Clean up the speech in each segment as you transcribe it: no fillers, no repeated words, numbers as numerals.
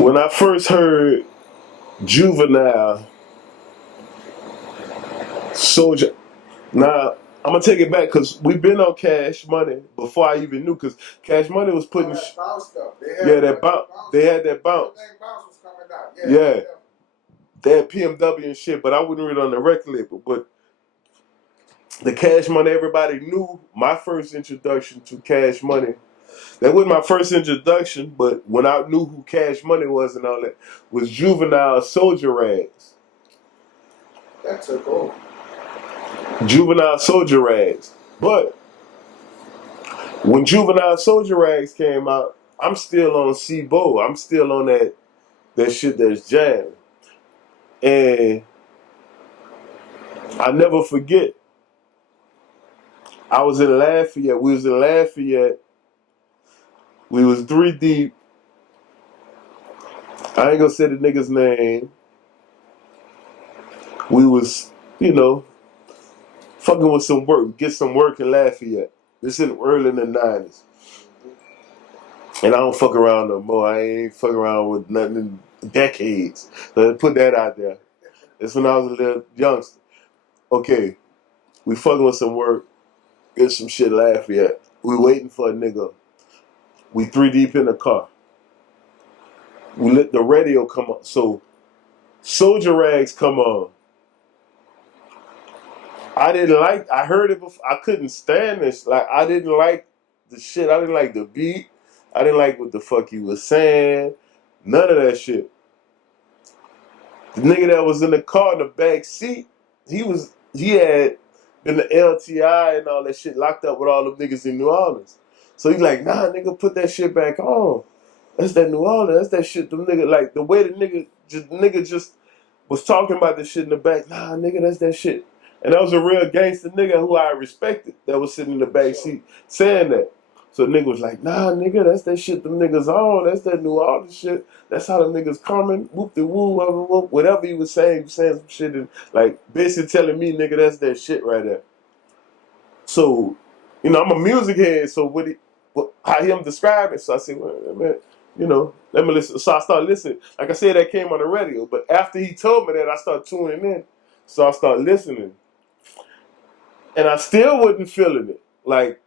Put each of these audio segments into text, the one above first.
When I first heard Juvenile Soldier, now I'm gonna take it back because we've been on Cash Money before I even knew. Because Cash Money was putting, that bounce stuff. that bounce. They had that bounce. Bounce was coming out. Yeah, they had PMW and shit, but I wouldn't read on the record label. But the Cash Money, everybody knew. My first introduction to Cash Money. That wasn't my first introduction, but when I knew who Cash Money was and all that, was Juvenile Soldier Rags. That took over. Juvenile Soldier Rags. But when Juvenile Soldier Rags came out, I'm still on C-Bo. I'm still on that shit that's jam. And I never forget, I was in Lafayette. We was in Lafayette. We was 3 deep. I ain't gonna say the nigga's name. We was, fucking with some work, get some work in Lafayette. This in early in the 90s. And I don't fuck around no more. I ain't fuck around with nothing in decades. Let's put that out there. That's when I was a little youngster. Okay, we fucking with some work, get some shit in Lafayette. We waiting for a nigga. We 3 deep in the car. We let the radio come on. So Soldier Rags come on. I heard it before. I couldn't stand this. Like, I didn't like the shit. I didn't like the beat. I didn't like what the fuck he was saying. None of that shit. The nigga that was in the car in the back seat, he had been the LTI and all that shit, locked up with all them niggas in New Orleans. So he like, nah, nigga, put that shit back on. That's that New Orleans. That's that shit. Them nigga, like, the way the nigga just was talking about the shit in the back. Nah, nigga, that's that shit. And that was a real gangster nigga who I respected that was sitting in the back seat saying that. So the nigga was like, nah, nigga, that's that shit them niggas on. That's that New Orleans shit. That's how the niggas coming. Whoop de woo, whatever he was saying some shit. And, like, basically telling me, nigga, that's that shit right there. So, I'm a music head. So how him describe it. So I said, well, man, let me listen. So I started listening. Like I said, that came on the radio. But after he told me that, I started tuning in. So I started listening. And I still wasn't feeling it. Like,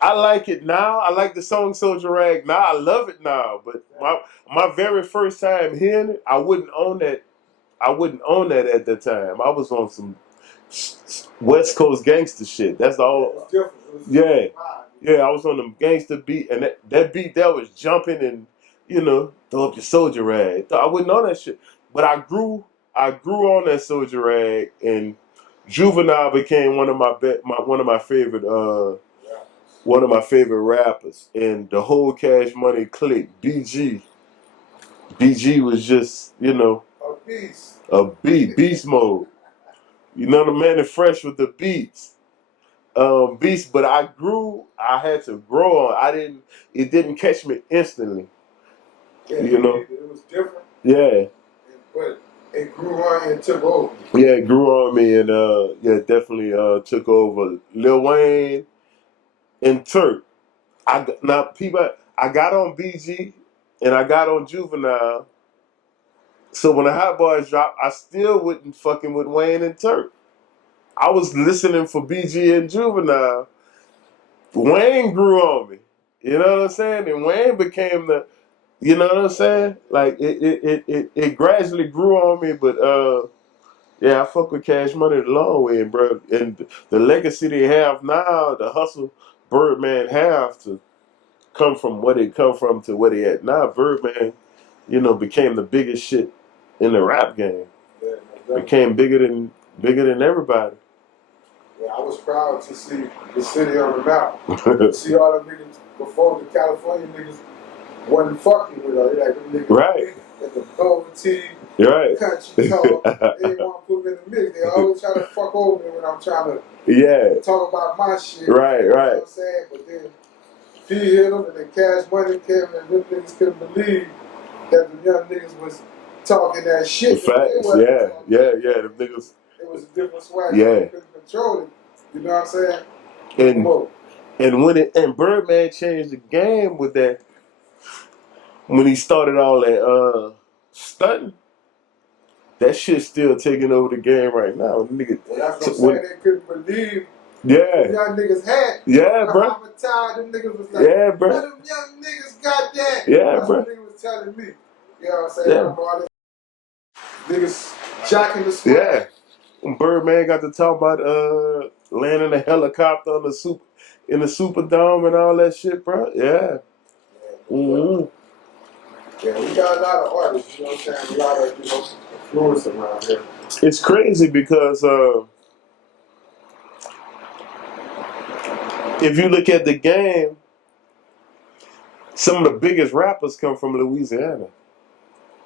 I like it now. I like the song Soldier Rag now. I love it now. But my very first time hearing it, I wouldn't own that. I wouldn't own that at that time. I was on some West Coast gangster shit. That's all. It was different. Yeah. I was on them gangster beat, and that beat that was jumping and throw up your Soldier Rag. I wouldn't know that shit. But I grew on that Soldier Rag, and Juvenile became one of my favorite rappers, and the whole Cash Money clique. BG was just a beast mode. The man is fresh with the beats. Beast, but I had to grow on. It didn't catch me instantly. Yeah, it was different. Yeah. But it grew on you and took over. Yeah, it grew on me and definitely took over. Lil Wayne and Turk. I got on BG and I got on Juvenile. So when the Hot Boys dropped, I still wasn't fucking with Wayne and Turk. I was listening for BG and Juvenile. Wayne grew on me. You know what I'm saying? And Wayne became you know what I'm saying? Like it gradually grew on me, but I fuck with Cash Money the long way, bro. And the legacy they have now, the hustle Birdman have to come from where they come from to where they at now. Birdman, became the biggest shit in the rap game. Yeah, became bigger than everybody. Yeah, I was proud to see the city on the map. See all the niggas before the California niggas wasn't fucking with us. Like them niggas Right. at the Velvet Tea, right. Country Talk. They didn't want to put me in the mix. They always try to fuck over me when I'm trying to talk about my shit. Right. You know what I'm saying? But then P hit them and the Cash Money came and them niggas couldn't believe that the young niggas was talking that shit. Facts. Yeah. The niggas. It was a different swag. Yeah. You couldn't control it. You know what I'm saying? And when Birdman changed the game with that, when he started all that stunting, that shit still taking over the game right now. Nigga, and that's what I'm saying. They couldn't believe yeah, them young niggas had. Yeah, bro. Them niggas was like, yeah, bro. them young niggas got that. Yeah, that's bro. what niggas was telling me. You know what I'm saying? Yeah. I know all this niggas jacking the swag. Yeah. When Birdman got to talk about landing a helicopter on in the Superdome and all that shit, bro. Yeah. Mm-hmm. Yeah, we got a lot of artists, you know what I'm saying? A lot of, influence around here. It's crazy because if you look at the game, some of the biggest rappers come from Louisiana.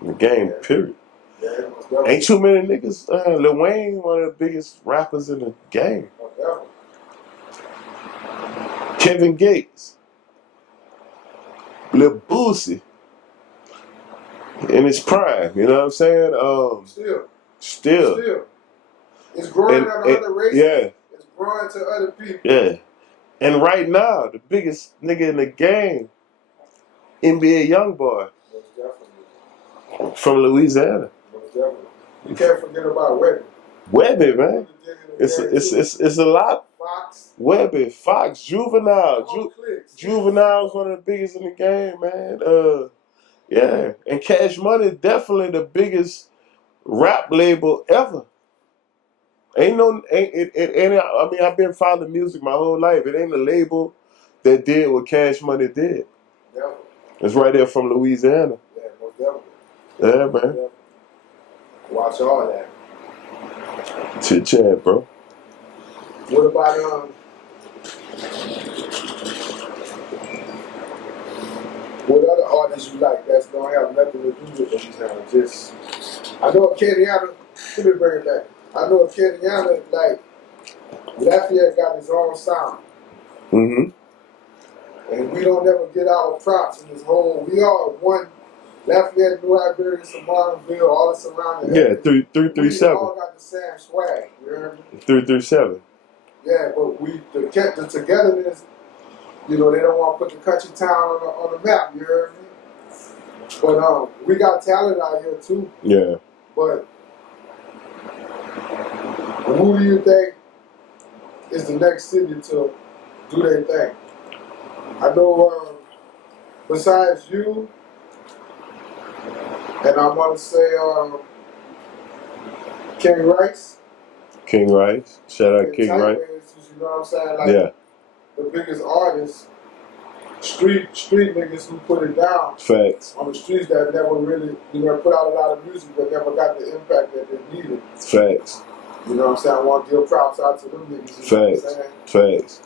The game, period. Yeah, Ain't too many niggas. Lil Wayne, one of the biggest rappers in the game. Kevin Gates, Lil Boosie, in his prime. You know what I'm saying? Still. It's growing out of other races. Yeah. It's growing to other people. Yeah. And right now, the biggest nigga in the game, NBA Youngboy, from Louisiana. Most definitely. You can't forget about Webby. Webby, man. It's a lot. Fox. Webby, Fox, Juvenile. Juvenile's one of the biggest in the game, man. Yeah. And Cash Money, definitely the biggest rap label ever. I mean, I've been following music my whole life. It ain't a label that did what Cash Money did. Definitely. It's right there from Louisiana. Yeah, most definitely. Yeah, man. Watch all that. Chit chat, bro. What about what other artists you like that's don't have nothing to do with Louisiana? Just I know Kenyatta. Let me bring it back. I know Kenyatta, like Lafayette got his own sound. Mm-hmm. And we don't ever get our props in this whole. We all one. Lafayette, New Iberia, Samaranville, all the surrounding. Yeah, 337. We all got the same swag. You heard me? 337. Yeah, but the togetherness. They don't want to put the country town on the map. You heard me? But we got talent out here too. Yeah. But who do you think is the next city to do their thing? I know besides you, and I want to say King Rice. King Rice. Shout out King Rice. You know what I'm saying? Like, the biggest artists, street niggas who put it down. Facts. On the streets that never really, put out a lot of music but never got the impact that they needed. Facts. You know what I'm saying? I want to give props out to them niggas. Facts.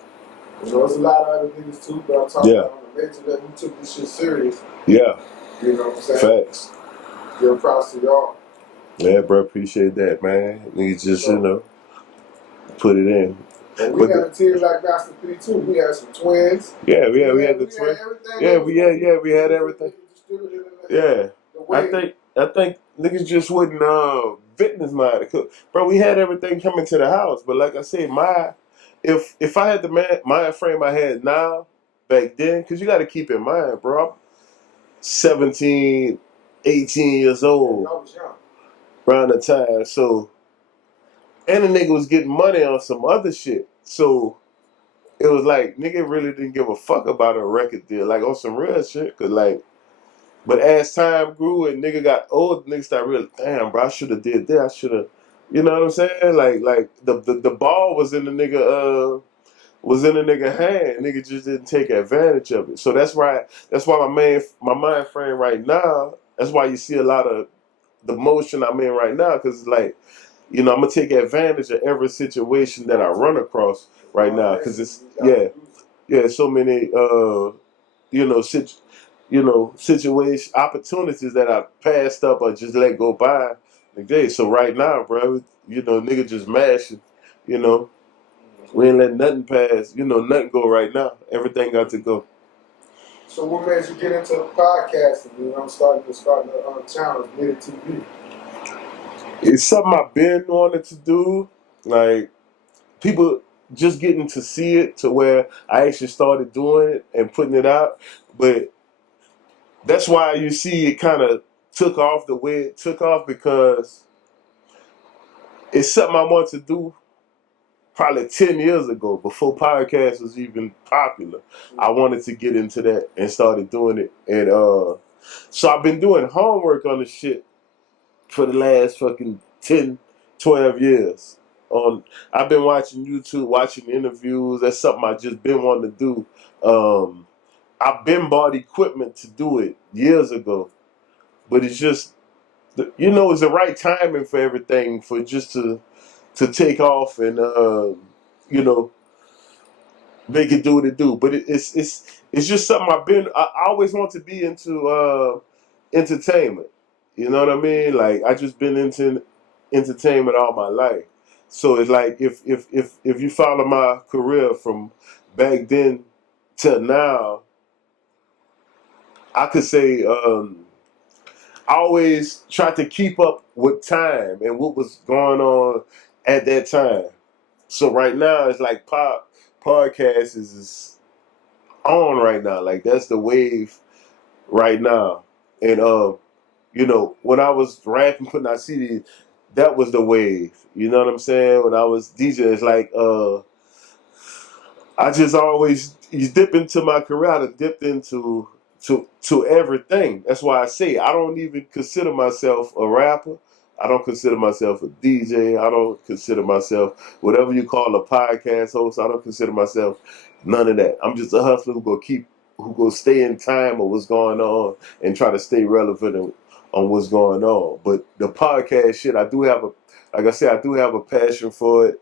There's a lot of other niggas too, but I'm talking about on the major level who took this shit serious. Yeah. You know what I'm saying? Facts. Give props to y'all. Yeah, bro, appreciate that, man. Niggas just, put it in. And we had a team like Master P too. We had some twins. Yeah, we had the twins. We had everything. Yeah. I think niggas just wouldn't fitness mind. Bro, we had everything coming to the house. But like I said, if I had the mind frame I had now, back then, because you got to keep in mind, bro, I'm 17, 18 years old around the time. So, and the nigga was getting money on some other shit. So, it was like, nigga really didn't give a fuck about a record deal. Like, on some real shit. But as time grew and nigga got old, nigga started real, damn, bro, I should have did that. I should have, you know what I'm saying? Like the ball was in the nigga hand. Nigga just didn't take advantage of it. So that's why my mind frame right now. That's why you see a lot of the motion I'm in right now, because like, I'm gonna take advantage of every situation that I run across right now, because it's so many situation opportunities that I passed up or just let go by. So right now, bro, nigga just mashing, we ain't letting nothing pass, nothing go right now. Everything got to go. So what made you get into podcasting? I'm starting the channel, Nitty TV. It's something I've been wanting to do. Like, people just getting to see it to where I actually started doing it and putting it out. But that's why you see it kind of took off the way it took off, because it's something I want to do probably 10 years ago, before podcast was even popular. I wanted to get into that and started doing it. And so I've been doing homework on the shit for the last fucking 10, 12 years. I've been watching YouTube, watching interviews. That's something I just been wanting to do. I've been bought equipment to do it years ago, but it's just, it's the right timing for everything, for just to take off and make it do what it do. But it's just something I always want to be into entertainment. You know what I mean? Like, I just been into entertainment all my life. So it's like, if you follow my career from back then till now, I could say I always tried to keep up with time and what was going on at that time. So right now it's like podcast is on right now. Like, that's the wave right now. And when I was rapping, putting out CDs, that was the wave. You know what I'm saying? When I was DJ, it's like I just always, you dip into my career. I dipped into to everything. That's why I say I don't even consider myself a rapper. I don't consider myself a DJ. I don't consider myself whatever you call a podcast host. I don't consider myself none of that. I'm just a hustler who go stay in time of what's going on and try to stay relevant on what's going on. But the podcast shit, like I said, I do have a passion for it.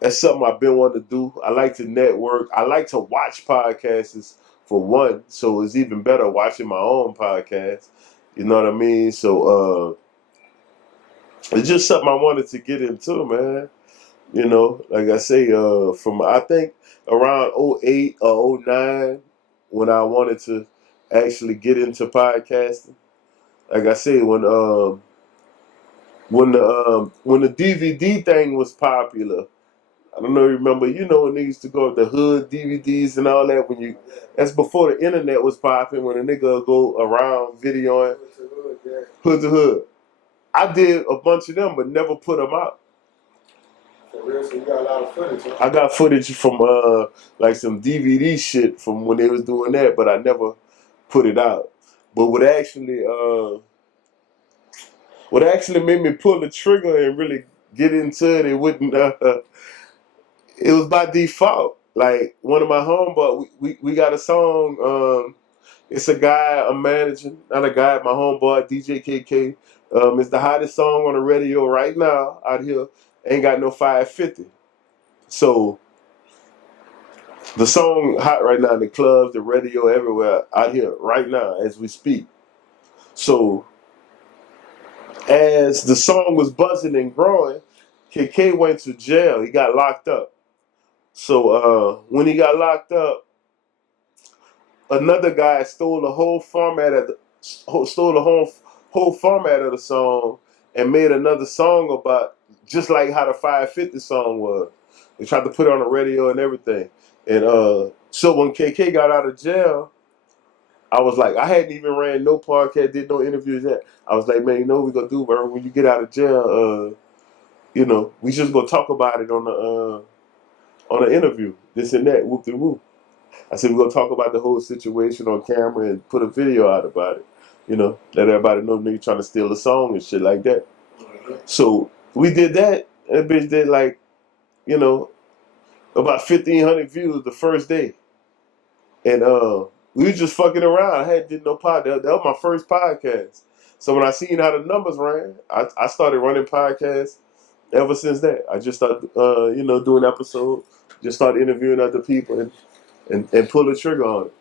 That's something I've been wanting to do. I like to network. I like to watch podcasts for one, so it's even better watching my own podcast. You know what I mean? So it's just something I wanted to get into, man. Like I say, from I think around '08 or '09, when I wanted to actually get into podcasting. Like I say, when the DVD thing was popular. I don't know if you remember, when they used to go with the hood DVDs and all that. That's before the internet was popping. When a nigga go around videoing hood to hood. I did a bunch of them, but never put them out. For real, so you got a lot of footage, huh? I got footage from like some DVD shit from when they was doing that, but I never put it out. But what actually made me pull the trigger and really get into it, it was by default. Like, one of my homeboys, we got a song. It's a guy I'm managing, not a guy, my homeboy DJ KK. It's the hottest song on the radio right now out here. Ain't got no 550. So the song hot right now in the clubs, the radio, everywhere out here right now as we speak. So as the song was buzzing and growing, KK went to jail. He got locked up. So when he got locked up, another guy stole the whole format whole format of the song and made another song about just like how the 550 song was. They tried to put it on the radio and everything. And so when KK got out of jail, I was like, I hadn't even ran no podcast, did no interviews yet. I was like, man, you know what we gonna do, bro? When you get out of jail, we just gonna talk about it on the interview, this and that, whoop de whoop. I said, we're going to talk about the whole situation on camera and put a video out about it. Let everybody know nigga trying to steal the song and shit like that. So we did that. That bitch did like, about 1,500 views the first day. And we was just fucking around. I hadn't did no podcast. That was my first podcast. So when I seen how the numbers ran, I started running podcasts ever since that. I just started, doing episodes, just started interviewing other people and pull the trigger on it.